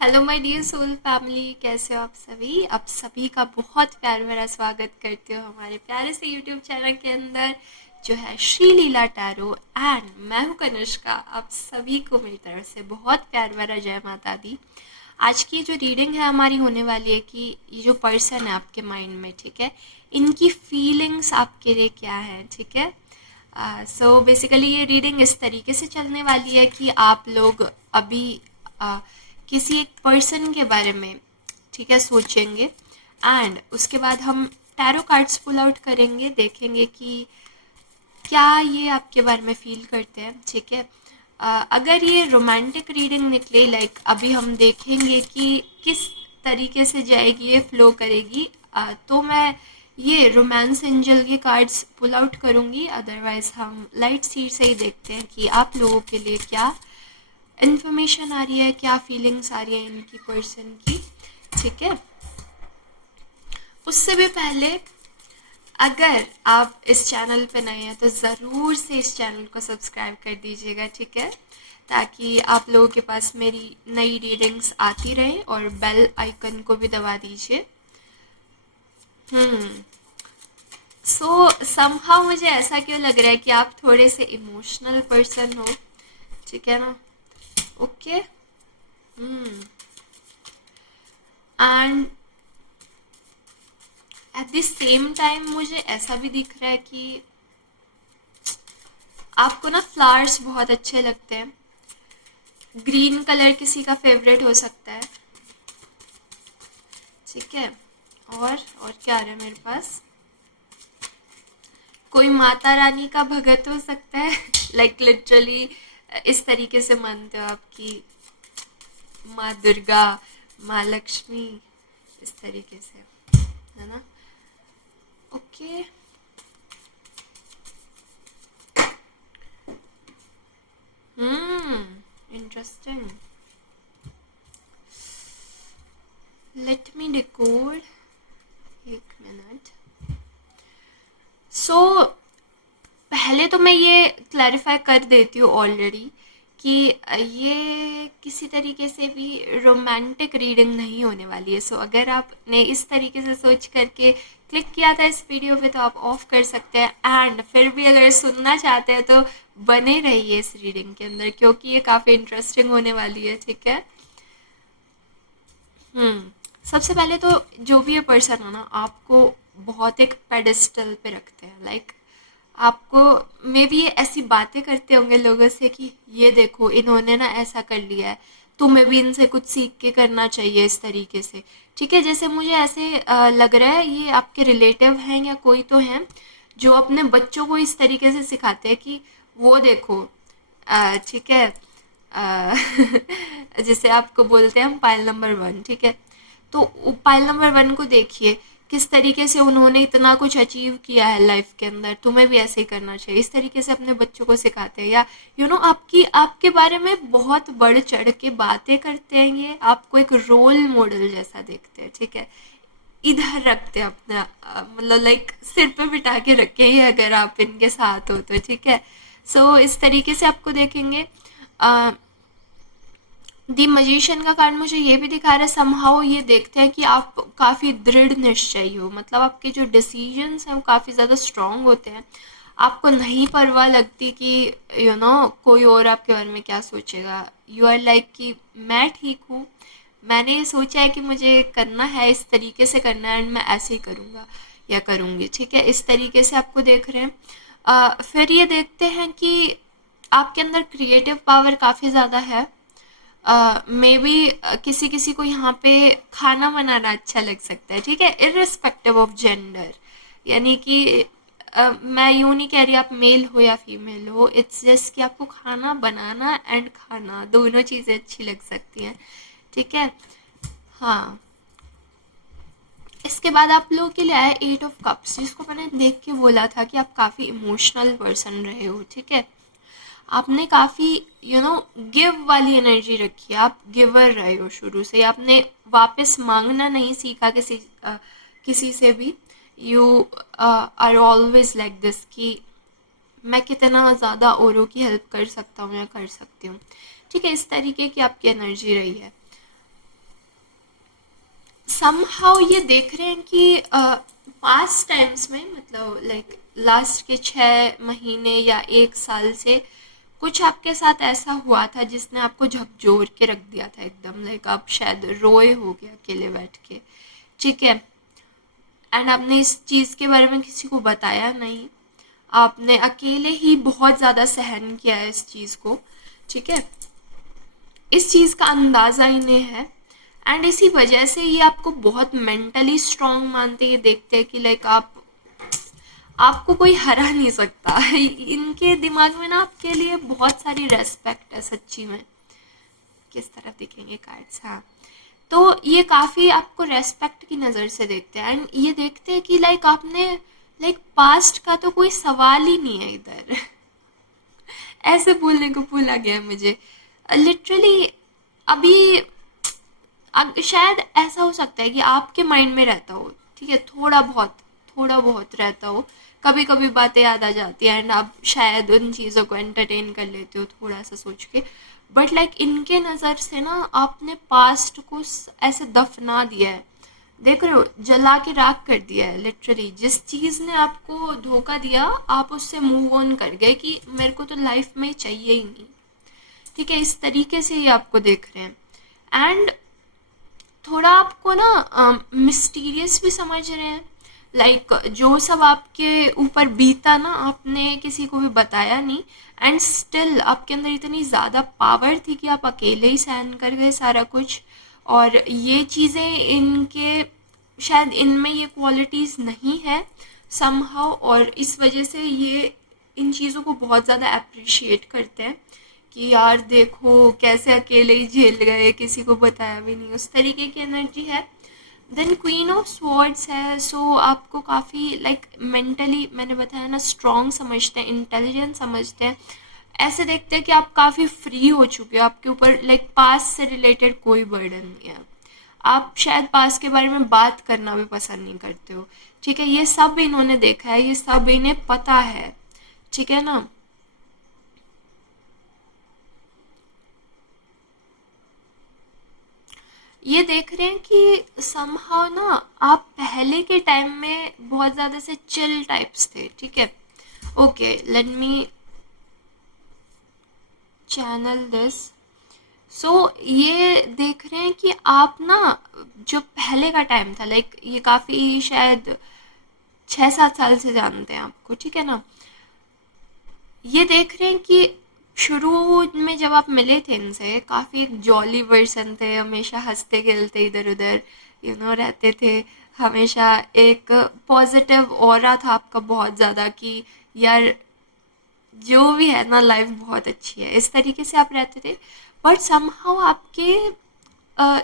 Hello my dear soul family, कैसे हो आप सभी। आप सभी का बहुत प्यार भरा स्वागत करती हूँ हमारे प्यारे से यूट्यूब चैनल के अंदर जो है श्री लीला टैरो। एंड मैं हूँ कनिष्का। आप सभी को मेरी तरफ से बहुत प्यार भरा जय माता दी। आज की जो रीडिंग है हमारी होने वाली है कि ये जो पर्सन है आपके माइंड में, ठीक है, इनकी फीलिंग्स आपके लिए क्या है, ठीक है। सो बेसिकली ये रीडिंग इस तरीके से चलने वाली है कि आप लोग अभी uh, किसी एक पर्सन के बारे में, ठीक है, सोचेंगे एंड उसके बाद हम टैरो कार्ड्स पुल आउट करेंगे, देखेंगे कि क्या ये आपके बारे में फील करते हैं, ठीक है। अगर ये रोमांटिक रीडिंग निकले, लाइक अभी हम देखेंगे कि किस तरीके से जाएगी, ये फ्लो करेगी, तो मैं ये रोमांस एंजल के कार्ड्स पुल आउट करूँगी। अदरवाइज हम लाइट सीड से ही देखते हैं कि आप लोगों के लिए क्या इन्फॉर्मेशन आ रही है, क्या फीलिंग्स आ रही है इनकी पर्सन की, ठीक है। उससे भी पहले अगर आप इस चैनल पे नए हैं तो ज़रूर से इस चैनल को सब्सक्राइब कर दीजिएगा, ठीक है, ताकि आप लोगों के पास मेरी नई रीडिंग्स आती रहे, और बेल आइकन को भी दबा दीजिए। सो समहाउ मुझे ऐसा क्यों लग रहा है कि आप थोड़े से इमोशनल पर्सन हो, ठीक है ना। Okay. And at the same time मुझे ऐसा भी दिख रहा है कि आपको ना फ्लावर्स बहुत अच्छे लगते हैं। ग्रीन कलर किसी का फेवरेट हो सकता है, ठीक है। और क्या आ रहा है मेरे पास, कोई माता रानी का भगत हो सकता है लाइक लिटरली इस तरीके से मानते हो आपकी माँ दुर्गा, माँ लक्ष्मी, इस तरीके से, है ना। Okay. Interesting. Let me decode, एक मिनट। सो पहले तो मैं ये क्लैरिफाई कर देती हूँ ऑलरेडी कि ये किसी तरीके से भी रोमांटिक रीडिंग नहीं होने वाली है। सो अगर आपने इस तरीके से सोच करके क्लिक किया था इस वीडियो पे तो आप ऑफ कर सकते हैं। एंड फिर भी अगर सुनना चाहते हैं तो बने रहिए इस रीडिंग के अंदर, क्योंकि ये काफ़ी इंटरेस्टिंग होने वाली है, ठीक है। सबसे पहले तो जो भी ये पर्सन है ना, आपको बहुत एक पेडिस्टल पे रखते हैं। लाइक आपको मे बी ये ऐसी बातें करते होंगे लोगों से कि ये देखो इन्होंने ना ऐसा कर लिया है, तुम्हें भी इनसे कुछ सीख के करना चाहिए, इस तरीके से, ठीक है। जैसे मुझे ऐसे लग रहा है ये आपके रिलेटिव हैं या कोई तो हैं जो अपने बच्चों को इस तरीके से सिखाते हैं कि वो देखो, ठीक है, अ, जैसे आपको बोलते हैं हम पाइल नंबर 1, ठीक है, तो पाइल नंबर 1 को देखिए किस तरीके से उन्होंने इतना कुछ अचीव किया है लाइफ के अंदर, तुम्हें भी ऐसे ही करना चाहिए, इस तरीके से अपने बच्चों को सिखाते हैं। या आपकी आपके बारे में बहुत बढ़ चढ़ के बातें करते हैं, ये आपको एक रोल मॉडल जैसा देखते हैं, ठीक है। इधर रखते हैं अपना, मतलब लाइक सिर पे बिठा के रखे हैं अगर आप इनके साथ हो तो, ठीक है। सो इस तरीके से आपको देखेंगे। दी मजिशियन का कार्ड मुझे ये भी दिखा रहा है, समहाउ ये देखते हैं कि आप काफ़ी दृढ़ निश्चयी हो, मतलब आपके जो डिसीजंस हैं वो काफ़ी ज़्यादा स्ट्रांग होते हैं। आपको नहीं परवाह लगती कि कोई और आपके बारे में क्या सोचेगा। यू आर लाइक कि मैं ठीक हूँ, मैंने ये सोचा है कि मुझे करना है, इस तरीके से करना है, एंड मैं ऐसे ही करूँगा या करूँगी, ठीक है। इस तरीके से आपको देख रहे हैं। फिर ये देखते हैं कि आपके अंदर क्रिएटिव पावर काफ़ी ज़्यादा है। मे बी किसी किसी को यहाँ पे खाना बनाना अच्छा लग सकता है, ठीक है, इर्रिस्पेक्टिव ऑफ जेंडर। यानी कि मैं यूँ नहीं कह रही आप मेल हो या फीमेल हो, इट्स जस्ट कि आपको खाना बनाना एंड खाना दोनों चीज़ें अच्छी लग सकती हैं, ठीक है। हाँ, इसके बाद आप लोगों के लिए आया 8 ऑफ कप्स, जिसको मैंने देख के बोला था कि आप काफ़ी इमोशनल पर्सन रहे हो, ठीक है। आपने काफ़ी गिव वाली एनर्जी रखी है, आप गिवर रहे हो शुरू से, आपने वापस मांगना नहीं सीखा किसी से भी। You are always like this कि मैं कितना ज़्यादा औरों की हेल्प कर सकता हूँ या कर सकती हूँ, ठीक है। इस तरीके की आपकी एनर्जी रही है। समहाउ ये देख रहे हैं कि पास्ट टाइम्स में, मतलब लाइक लास्ट के 6 महीने या 1 साल से कुछ आपके साथ ऐसा हुआ था जिसने आपको झकझोर के रख दिया था एकदम, लाइक आप शायद रोए हो गए अकेले बैठ के, ठीक है। एंड आपने इस चीज़ के बारे में किसी को बताया नहीं, आपने अकेले ही बहुत ज़्यादा सहन किया है इस चीज़ को, ठीक है। इस चीज़ का अंदाज़ा इन्हें है एंड इसी वजह से ये आपको बहुत मेंटली स्ट्रांग मानते हैं, देखते हैं कि लाइक आपको कोई हरा नहीं सकता। इनके दिमाग में ना आपके लिए बहुत सारी रेस्पेक्ट है सच्ची में। किस तरफ दिखेंगे कार्ड्स, हाँ, तो ये काफ़ी आपको रेस्पेक्ट की नज़र से देखते हैं एंड ये देखते हैं कि लाइक आपने लाइक पास्ट का तो कोई सवाल ही नहीं है इधर। ऐसे बोलने को भूला गया मुझे लिटरली। अभी शायद ऐसा हो सकता है कि आपके माइंड में रहता हो, ठीक है, थोड़ा बहुत रहता हो, कभी कभी बातें याद आ जाती है एंड आप शायद उन चीज़ों को एंटरटेन कर लेते हो थोड़ा सा सोच के, बट लाइक इनके नज़र से ना आपने पास्ट को ऐसे दफना दिया है, देख रहे हो, जला के राख कर दिया है लिटरली। जिस चीज़ ने आपको धोखा दिया आप उससे मूव ऑन कर गए कि मेरे को तो लाइफ में चाहिए ही नहीं, ठीक है। इस तरीके से ही आपको देख रहे हैं एंड थोड़ा आपको ना मिस्टीरियस भी समझ रहे हैं, लाइक जो सब आपके ऊपर बीता ना आपने किसी को भी बताया नहीं एंड स्टिल आपके अंदर इतनी ज़्यादा पावर थी कि आप अकेले ही सहन कर गए सारा कुछ। और ये चीज़ें इनके शायद इनमें ये क्वालिटीज़ नहीं है समहाउ, और इस वजह से ये इन चीज़ों को बहुत ज़्यादा अप्रिशिएट करते हैं कि यार देखो कैसे अकेले ही झेल गए, किसी को बताया भी नहीं, उस तरीके की एनर्जी है। देन क्वीन ऑफ स्वॉर्ड्स है, सो आपको काफ़ी लाइक मेंटली मैंने बताया ना स्ट्रॉन्ग समझते हैं, इंटेलिजेंट समझते हैं, ऐसे देखते हैं कि आप काफ़ी फ्री हो चुके हो, आपके ऊपर लाइक पास से रिलेटेड कोई बर्डन नहीं है, आप शायद पास के बारे में बात करना भी पसंद नहीं करते हो, ठीक है। ये सब इन्होंने देखा है, ये सब इन्हें पता है, ठीक है ना। ये देख रहे हैं कि समहाउ ना आप पहले के टाइम में बहुत ज़्यादा से चिल टाइप्स थे, ठीक है। Okay, let me channel this. So ये देख रहे हैं कि आप ना जो पहले का टाइम था, लाइक ये काफ़ी शायद 6-7 साल से जानते हैं आपको, ठीक है ना। ये देख रहे हैं कि शुरू में जब आप मिले थे इनसे काफ़ी एक जॉली पर्सन थे, हमेशा हंसते खेलते इधर उधर रहते थे, हमेशा एक पॉजिटिव ऑरा था आपका बहुत ज़्यादा कि यार जो भी है ना लाइफ बहुत अच्छी है, इस तरीके से आप रहते थे। बट समहाउ आपके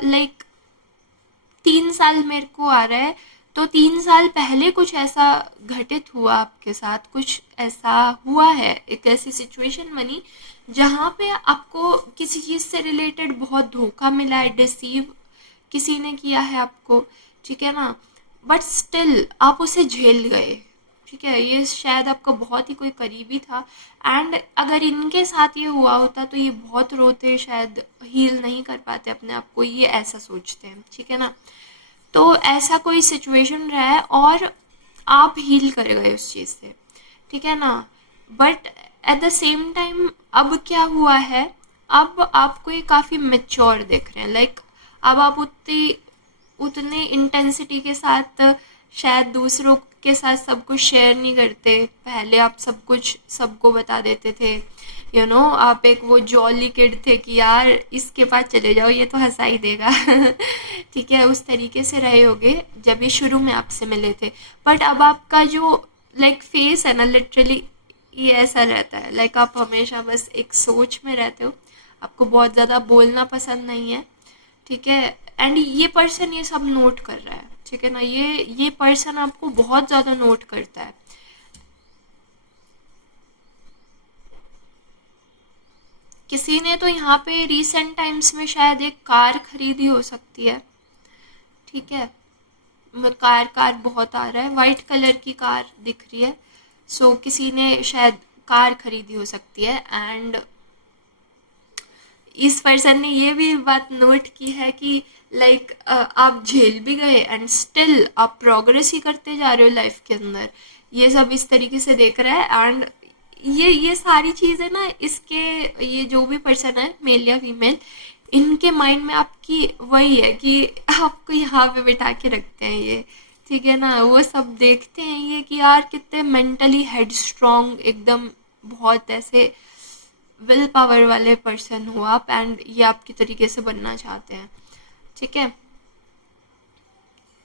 लाइक 3 साल मेरे को आ रहा है, तो 3 साल पहले कुछ ऐसा घटित हुआ आपके साथ, कुछ ऐसा हुआ है, एक ऐसी सिचुएशन बनी जहाँ पे आपको किसी चीज़ से रिलेटेड बहुत धोखा मिला है, डिसीव किसी ने किया है आपको, ठीक है ना। बट स्टिल आप उसे झेल गए, ठीक है। ये शायद आपका बहुत ही कोई करीबी था एंड अगर इनके साथ ये हुआ होता तो ये बहुत रोते, शायद हील नहीं कर पाते अपने आप को, ये ऐसा सोचते हैं, ठीक है ना। तो ऐसा कोई सिचुएशन रहा है और आप हील कर गए उस चीज़ से, ठीक है ना। But at the same time अब क्या हुआ है, अब आपको ये काफ़ी मेच्योर दिख रहे हैं, लाइक अब आप उतने इंटेंसिटी के साथ शायद दूसरों के साथ सब कुछ शेयर नहीं करते, पहले आप सब कुछ सबको बता देते थे, आप एक वो जॉली किड थे कि यार इसके पास चले जाओ ये तो हंसा ही देगा। ठीक है, उस तरीके से रहे होगे जब ये शुरू में आपसे मिले थे। बट अब आपका जो लाइक फेस है ना लिटरली ये ऐसा रहता है, लाइक आप हमेशा बस एक सोच में रहते हो, आपको बहुत ज़्यादा बोलना पसंद नहीं है, ठीक है। एंड ये पर्सन ये सब नोट कर रहा है, ठीक है ना, ये पर्सन आपको बहुत ज़्यादा नोट करता है। किसी ने तो यहाँ पे रिसेंट टाइम्स में शायद एक कार खरीदी हो सकती है, ठीक है। कार बहुत आ रहा है, वाइट कलर की कार दिख रही है, सो किसी ने शायद कार खरीदी हो सकती है। एंड इस पर्सन ने ये भी बात नोट की है कि लाइक आप झेल भी गए एंड स्टिल आप प्रोग्रेस ही करते जा रहे हो लाइफ के अंदर। ये सब इस तरीके से देख रहा है। एंड ये सारी चीज़ें ना, इसके ये जो भी पर्सन है मेल या फीमेल, इनके माइंड में आपकी वही है कि आपको यहाँ पे बिठा के रखते हैं ये, ठीक है ना। वो सब देखते हैं ये कि यार कितने मेंटली हेड स्ट्रॉन्ग, एकदम बहुत ऐसे विल पावर वाले पर्सन हो आप, एंड ये आपकी तरीके से बनना चाहते हैं, ठीक है।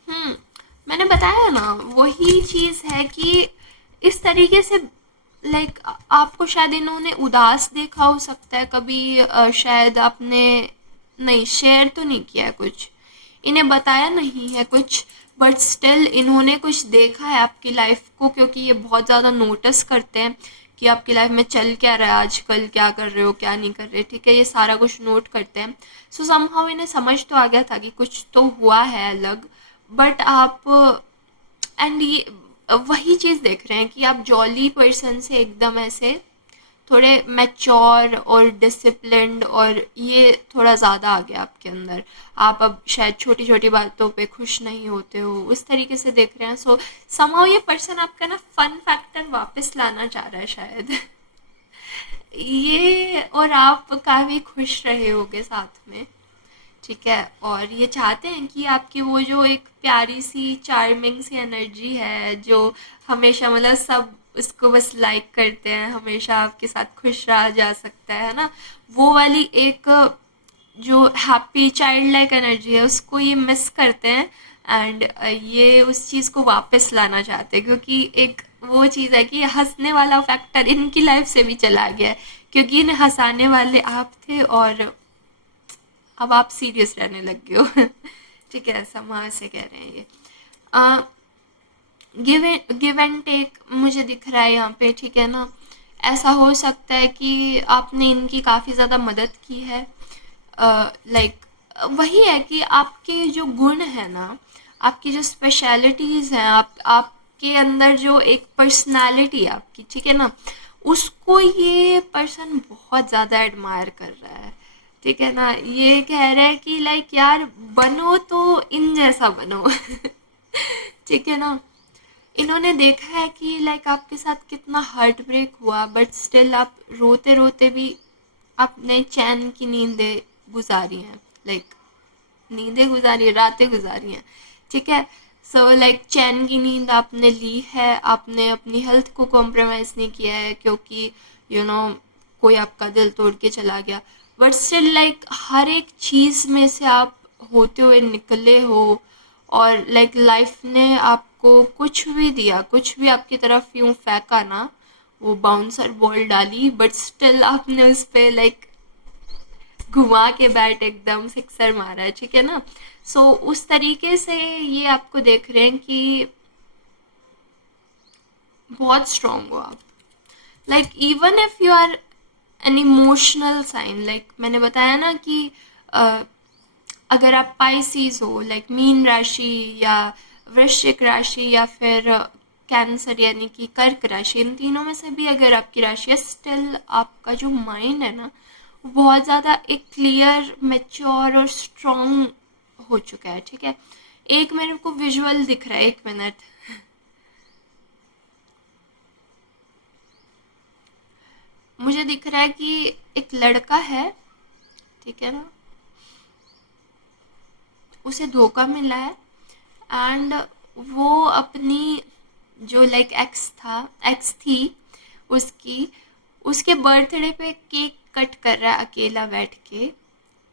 हम्म मैंने बताया ना, वही चीज़ है कि इस तरीके से लाइक आपको शायद इन्होंने उदास देखा हो सकता है कभी, शायद आपने नहीं शेयर तो नहीं किया है कुछ, इन्हें बताया नहीं है कुछ, बट स्टिल इन्होंने कुछ देखा है आपकी लाइफ को, क्योंकि ये बहुत ज़्यादा नोटिस करते हैं कि आपकी लाइफ में चल क्या रहा है आजकल, क्या कर रहे हो क्या नहीं कर रहे, ठीक है। ये सारा कुछ नोट करते हैं। सो समहाउ इन्हें समझ तो आ गया था कि कुछ तो हुआ है अलग, बट आप एंड ये वही चीज़ देख रहे हैं कि आप जॉली पर्सन से एकदम ऐसे थोड़े मैच्योर और डिसिप्लिन्ड, और ये थोड़ा ज़्यादा आ गया आपके अंदर। आप अब शायद छोटी छोटी बातों पे खुश नहीं होते हो, उस तरीके से देख रहे हैं। सो समहाउ ये पर्सन आपका ना फन फैक्टर वापस लाना चाह रहा है शायद। ये और आप काफ़ी खुश रहे होगे साथ में, ठीक है। और ये चाहते हैं कि आपकी वो जो एक प्यारी सी चार्मिंग सी एनर्जी है, जो हमेशा मतलब सब उसको बस लाइक करते हैं, हमेशा आपके साथ खुश रहा जा सकता है ना, वो वाली एक जो हैप्पी चाइल्ड लाइक एनर्जी है उसको ये मिस करते हैं। एंड ये उस चीज़ को वापस लाना चाहते हैं, क्योंकि एक वो चीज़ है कि हंसने वाला फैक्टर इनकी लाइफ से भी चला गया है, क्योंकि इन्हें हंसाने वाले आप थे और अब आप सीरियस रहने लग गए हो। ठीक है, समाज से कह रहे हैं ये। गिव एंड टेक मुझे दिख रहा है यहाँ पे, ठीक है ना। ऐसा हो सकता है कि आपने इनकी काफ़ी ज़्यादा मदद की है। लाइक वही है कि आपके जो गुण है ना, आपकी जो स्पेशलिटीज़ हैं, आपके अंदर जो एक पर्सनालिटी है आपकी, ठीक है ना, उसको ये पर्सन बहुत ज़्यादा एडमायर कर रहा है, ठीक है ना। ये कह रहा है कि लाइक यार बनो तो इन जैसा बनो। ठीक है ना। इन्होंने देखा है कि लाइक आपके साथ कितना हार्ट ब्रेक हुआ, बट स्टिल आप रोते रोते भी अपने चैन की नींदें गुजारी हैं, लाइक नींदें गुजारी, रातें गुजारी हैं, ठीक है। सो लाइक चैन की नींद आपने ली है, आपने अपनी हेल्थ को कॉम्प्रोमाइज़ नहीं किया है, क्योंकि यू नो कोई आपका दिल तोड़ के चला गया, बट स्टिल लाइक हर एक चीज़ में से आप होते हुए निकले हो। और लाइक लाइफ ने आपको कुछ भी दिया, कुछ भी आपकी तरफ यूँ फेंका ना, वो बाउंसर बॉल डाली, बट स्टिल आपने उस पर लाइक घुमा के बैट एकदम सिक्सर मारा है, ठीक है ना। सो उस तरीके से ये आपको देख रहे हैं कि बहुत स्ट्रांग हो आप। Like even if you are an emotional sign, like मैंने बताया ना कि अगर आप पाइसीज हो, लाइक मीन राशि या वृश्चिक राशि या फिर कैंसर यानी कि कर्क राशि, इन तीनों में से भी अगर आपकी राशि है, स्टिल आपका जो माइंड है ना, वो बहुत ज़्यादा एक क्लियर, मैच्योर और स्ट्रॉन्ग हो चुका है, ठीक है। एक मेरे को विजुअल दिख रहा है, एक मिनट। मुझे दिख रहा है कि एक लड़का है, ठीक है ना, उसे धोखा मिला है एंड वो अपनी जो लाइक एक्स थी उसकी, उसके बर्थडे पे केक कट कर रहा है अकेला बैठ के,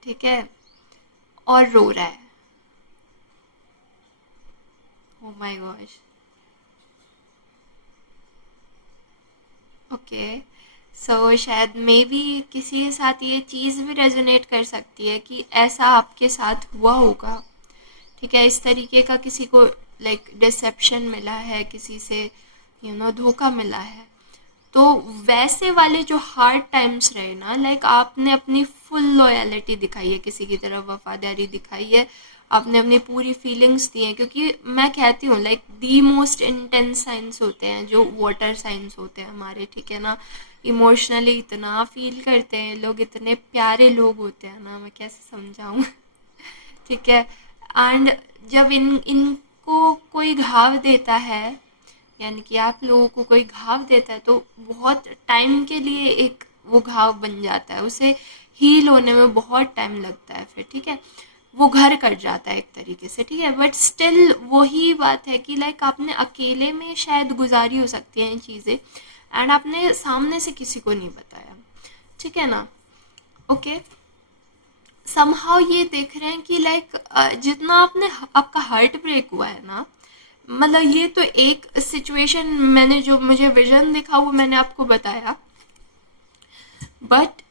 ठीक है, और रो रहा है। Oh my God. ओके, सो शायद मे बी किसी के साथ ये चीज़ भी रेजोनेट कर सकती है कि ऐसा आपके साथ हुआ होगा, ठीक है। इस तरीके का किसी को लाइक डिसेप्शन मिला है, किसी से धोखा मिला है, तो वैसे वाले जो हार्ड टाइम्स रहे ना, लाइक आपने अपनी फुल लॉयलिटी दिखाई है, किसी की तरफ वफादारी दिखाई है, आपने अपनी पूरी फीलिंग्स दी हैं। क्योंकि मैं कहती हूँ like the most intense science होते हैं जो वाटर साइंस होते हैं हमारे, ठीक है ना। इमोशनली इतना फील करते हैं लोग, इतने प्यारे लोग होते हैं ना, मैं कैसे समझाऊँ ठीक है। एंड जब इनको कोई घाव देता है, यानी कि आप लोगों को कोई घाव देता है, तो बहुत टाइम के लिए एक वो घाव बन जाता है, उसे हील होने में बहुत टाइम लगता है फिर, ठीक है। वो घर कर जाता है एक तरीके से, ठीक है। बट स्टिल वही बात है कि लाइक आपने अकेले में शायद गुजारी हो सकती हैं चीज़ें, एंड आपने सामने से किसी को नहीं बताया, ठीक है ना। ओके, समहाउ ये देख रहे हैं कि लाइक जितना आपका हार्ट ब्रेक हुआ है ना, मतलब ये तो एक सिचुएशन, मैंने जो मुझे विजन दिखा वो मैंने आपको बताया। बट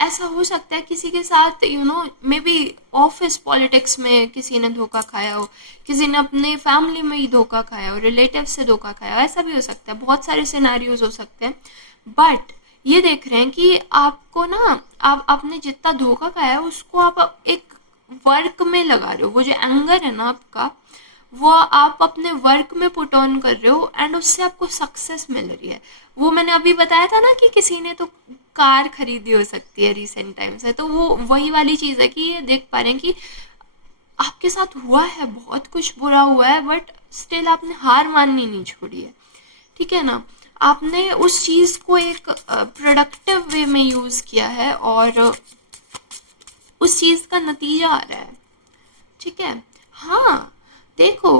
ऐसा हो सकता है किसी के साथ, you know, may be office politics में किसी ने धोखा खाया हो, किसी ने अपने फैमिली में ही धोखा खाया हो, रिलेटिव से धोखा खाया हो, ऐसा भी हो सकता है, बहुत सारे सिनेरियोज हो सकते हैं। बट ये देख रहे हैं कि आपको ना, आपने जितना धोखा खाया है उसको आप एक वर्क में लगा रहे हो। वो जो एंगर है ना आपका, वो आप अपने वर्क में पुट ऑन कर रहे हो, एंड उससे आपको सक्सेस मिल रही है। वो मैंने अभी बताया था ना कि किसी ने तो कार खरीदी हो सकती है रिसेंट टाइम से, तो वो वही वाली चीज़ है कि ये देख पा रहे हैं कि आपके साथ हुआ है, बहुत कुछ बुरा हुआ है, बट स्टिल आपने हार माननी नहीं छोड़ी है, ठीक है ना। आपने उस चीज़ को एक प्रोडक्टिव वे में यूज़ किया है, और उस चीज़ का नतीजा आ रहा है, ठीक है। हाँ, देखो,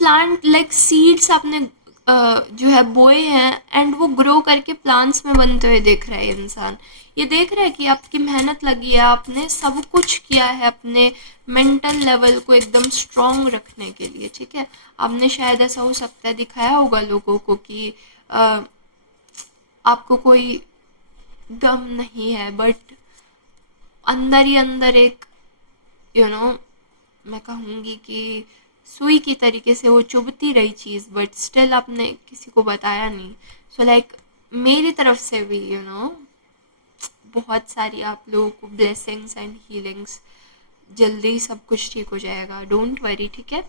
प्लांट लाइक सीड्स आपने जो है बोए हैं, एंड वो ग्रो करके प्लांट्स में बनते हुए देख रहा है इंसान। ये देख रहा है कि आपकी मेहनत लगी है, आपने सब कुछ किया है अपने मेंटल लेवल को एकदम स्ट्रांग रखने के लिए, ठीक है। आपने शायद, ऐसा हो सकता है, दिखाया होगा लोगों को कि आपको कोई गम नहीं है, बट अंदर ही अंदर एक, यू नो, मैं कहूँगी कि सुई की तरीके से वो चुभती रही चीज़, बट स्टिल आपने किसी को बताया नहीं। सो लाइक मेरी तरफ से भी, यू नो, बहुत सारी आप लोगों को ब्लेसिंग्स एंड हीलिंग्स। जल्दी सब कुछ ठीक हो जाएगा, डोंट वरी, ठीक है।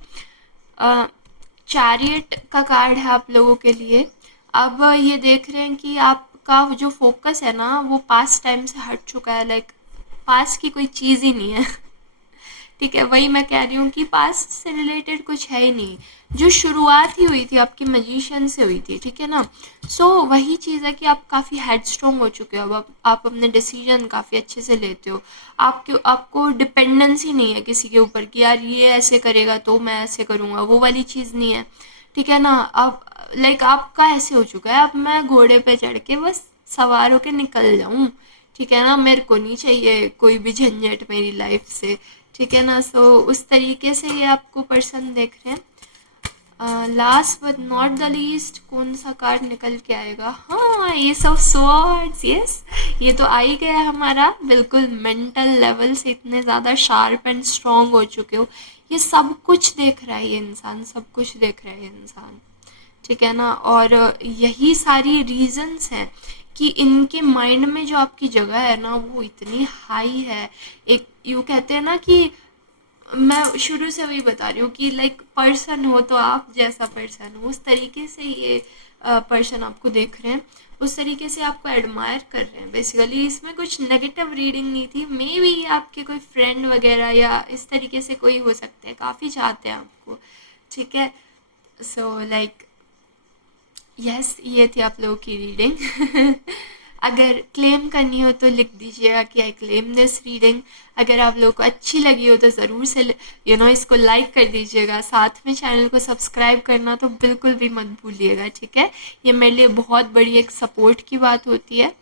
चैरियट का कार्ड है आप लोगों के लिए। अब ये देख रहे हैं कि आपका जो फोकस है ना, वो पास्ट टाइम से हट चुका है, लाइक पास्ट की कोई चीज़ ही नहीं है ठीक है। वही मैं कह रही हूँ कि पास्ट से रिलेटेड कुछ है ही नहीं। जो शुरुआत ही हुई थी आपकी मैजिशियन से हुई थी, ठीक है ना। सो वही चीज़ है कि आप काफ़ी हेडस्ट्रॉन्ग हो चुके हो, अब आप अपने डिसीजन काफ़ी अच्छे से लेते हो। आपको डिपेंडेंसी नहीं है किसी के ऊपर कि यार ये ऐसे करेगा तो मैं ऐसे करूँगा, वो वाली चीज़ नहीं है, ठीक है ना। अब लाइक आपका ऐसे हो चुका है, अब मैं घोड़े पे चढ़ के बस सवार होके निकल जाऊँ, ठीक है ना। मेरे को नहीं चाहिए कोई भी झंझट मेरी लाइफ से, ठीक है ना। सो उस तरीके से ये आपको पर्सन देख रहे हैं। Last but not the least, कौन सा कार्ड निकल के आएगा? हाँ, एस ऑफ स्वॉर्ड्स, यस, ये तो आ ही गया हमारा। बिल्कुल मेंटल लेवल से इतने ज़्यादा शार्प एंड स्ट्रॉन्ग हो चुके हो, ये सब कुछ देख रहा है ये इंसान, सब कुछ देख रहा है ये इंसान, ठीक है ना। और यही सारी रीजंस हैं कि इनके माइंड में जो आपकी जगह है ना, वो इतनी हाई है। एक यूँ कहते हैं ना कि, मैं शुरू से वही बता रही हूँ कि लाइक पर्सन हो तो आप जैसा पर्सन हो, उस तरीके से ये पर्सन आपको देख रहे हैं, उस तरीके से आपको एडमायर कर रहे हैं बेसिकली। इसमें कुछ नेगेटिव रीडिंग नहीं थी, मे बी आपके कोई फ्रेंड वगैरह या इस तरीके से कोई हो सकते हैं, काफ़ी चाहते हैं आपको, ठीक है। सो लाइक यस, ये थी आप लोगों की रीडिंग अगर क्लेम करनी हो तो लिख दीजिएगा कि आई क्लेम दिस रीडिंग। अगर आप लोगों को अच्छी लगी हो तो ज़रूर से इसको लाइक कर दीजिएगा, साथ में चैनल को सब्सक्राइब करना तो बिल्कुल भी मत भूलिएगा, ठीक है। ये मेरे लिए बहुत बड़ी एक सपोर्ट की बात होती है,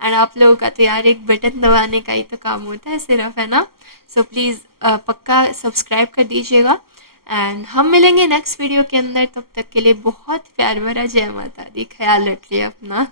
एंड आप लोगों का तो यार एक बटन दबाने का ही तो काम होता है सिर्फ, है ना। सो प्लीज़ पक्का सब्सक्राइब कर दीजिएगा, एंड हम मिलेंगे नेक्स्ट वीडियो के अंदर। तब तक के लिए बहुत प्यार भरा जय माता दी, ख्याल रखिए अपना।